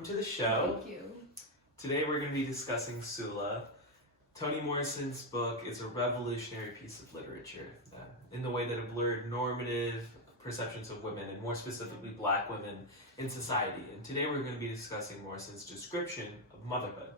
welcome to the show. Thank you. Today we're going to be discussing Sula. Toni Morrison's book is a revolutionary piece of literature in the way that it blurred normative perceptions of women, and more specifically black women, in society. And today we're going to be discussing Morrison's description of motherhood.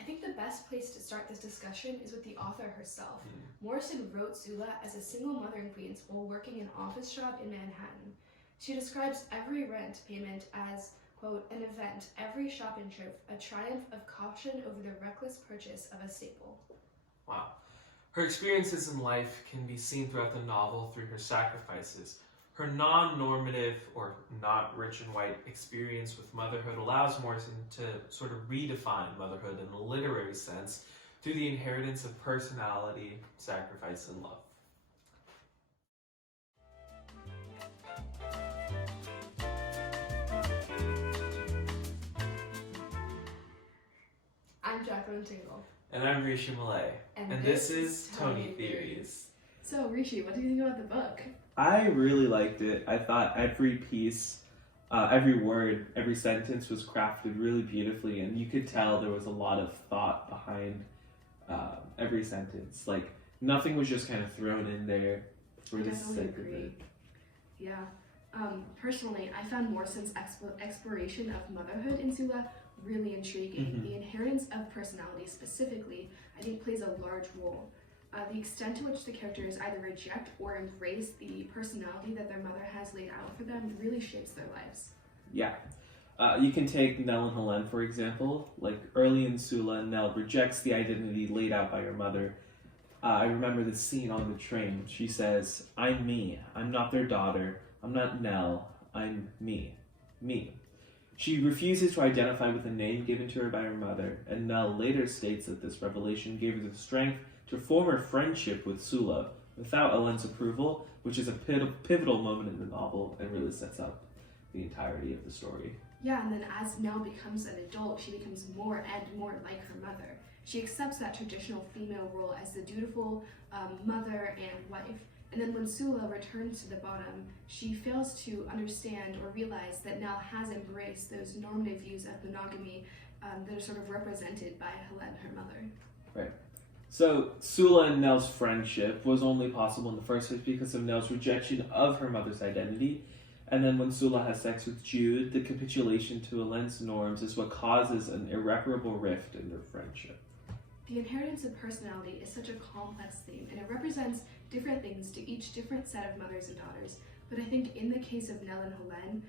I think the best place to start this discussion is with the author herself. Morrison wrote Sula as a single mother in Queens while working an office job in Manhattan. She describes every rent payment as, quote, an event, every shopping trip, a triumph of caution over the reckless purchase of a staple. Wow. Her experiences in life can be seen throughout the novel through her sacrifices. Her non-normative, or not rich and white, experience with motherhood allows Morrison to sort of redefine motherhood in a literary sense through the inheritance of personality, sacrifice, and love. I'm Jacqueline Tingle. And I'm Rishi Malay. And this is Toni Theories. So Rishi, what do you think about the book? I really liked it. I thought every piece, every word, every sentence was crafted really beautifully, and you could tell there was a lot of thought behind every sentence. Like, nothing was just kind of thrown in there for the sake of it. Yeah. Personally, I found Morrison's exploration of motherhood in Sula really intriguing. The inheritance of personality specifically, I think, plays a large role. The extent to which the characters either reject or embrace the personality that their mother has laid out for them really shapes their lives. Yeah. You can take Nell and Helene, for example. Like, early in Sula, Nell rejects the identity laid out by her mother. I remember the scene on the train. She says, "I'm me. I'm not their daughter. I'm not Nell. I'm me. Me." She refuses to identify with the name given to her by her mother, and Nell later states that this revelation gave her the strength to form a friendship with Sula without Helene's approval, which is a pivotal moment in the novel and really sets up the entirety of the story. Yeah, and then as Nell becomes an adult, she becomes more and more like her mother. She accepts that traditional female role as the dutiful mother and wife. And then when Sula returns to the bottom, she fails to understand or realize that Nell has embraced those normative views of monogamy that are sort of represented by Helene, her mother. Right. So Sula and Nell's friendship was only possible in the first place because of Nell's rejection of her mother's identity. And then when Sula has sex with Jude, the capitulation to Helene's norms is what causes an irreparable rift in their friendship. The inheritance of personality is such a complex theme, and it represents different things to each different set of mothers and daughters. But I think in the case of Nell and Helene,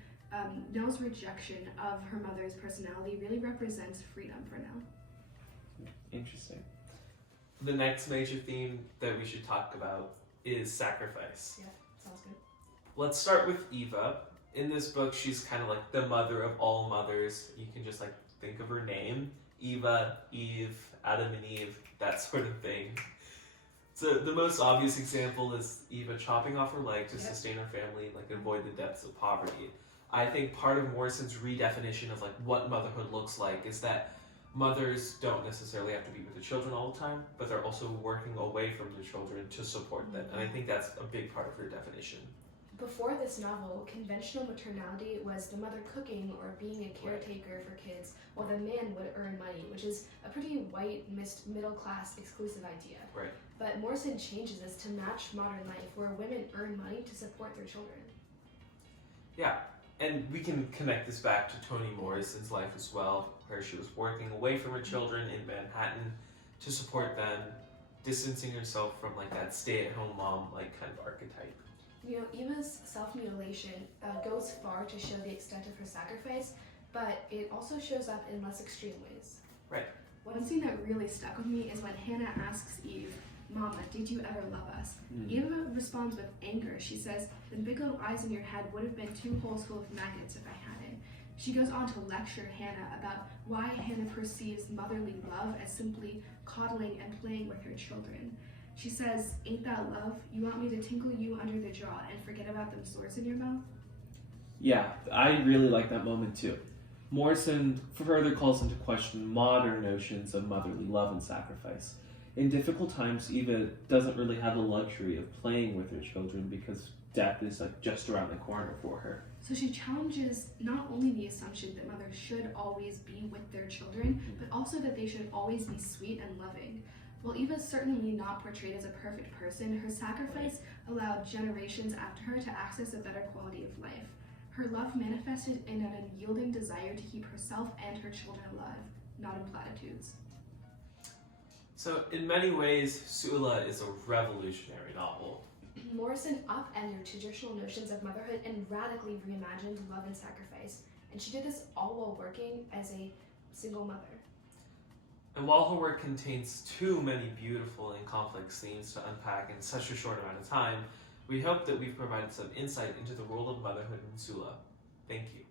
Nell's rejection of her mother's personality really represents freedom for Nell. Interesting. The next major theme that we should talk about is sacrifice. Yeah, sounds good. Let's start with Eva. In this book, she's kind of like the mother of all mothers. You can just like think of her name. Eva, Eve, Adam and Eve, that sort of thing. So the most obvious example is Eva chopping off her leg to sustain her family, like avoid the depths of poverty. I think part of Morrison's redefinition of like what motherhood looks like is that mothers don't necessarily have to be with the children all the time, but they're also working away from the children to support them. And I think that's a big part of her definition. Before this novel, conventional maternality was the mother cooking or being a caretaker for kids, while the man would earn money, which is a pretty white, middle-class, exclusive idea. Right. But Morrison changes this to match modern life, where women earn money to support their children. Yeah, and we can connect this back to Toni Morrison's life as well, where she was working away from her children in Manhattan to support them, distancing herself from like that stay-at-home mom like kind of archetype. You know, Eva's self-mutilation goes far to show the extent of her sacrifice, but it also shows up in less extreme ways. Right. One scene that really stuck with me is when Hannah asks Eve, "Mama, did you ever love us?" Eva responds with anger. She says, "The big old eyes in your head would have been 2 holes full of maggots if I had it." She goes on to lecture Hannah about why Hannah perceives motherly love as simply coddling and playing with her children. She says, "Ain't that love? You want me to tinkle you under the jaw and forget about them swords in your mouth?" Yeah, I really like that moment too. Morrison further calls into question modern notions of motherly love and sacrifice. In difficult times, Eva doesn't really have the luxury of playing with her children because death is like just around the corner for her. So she challenges not only the assumption that mothers should always be with their children, but also that they should always be sweet and loving. While Eva is certainly not portrayed as a perfect person, her sacrifice allowed generations after her to access a better quality of life. Her love manifested in an unyielding desire to keep herself and her children alive, not in platitudes. So, in many ways, Sula is a revolutionary novel. Morrison upended traditional notions of motherhood and radically reimagined love and sacrifice. And she did this all while working as a single mother. And while her work contains too many beautiful and complex themes to unpack in such a short amount of time, we hope that we've provided some insight into the role of motherhood in Sula. Thank you.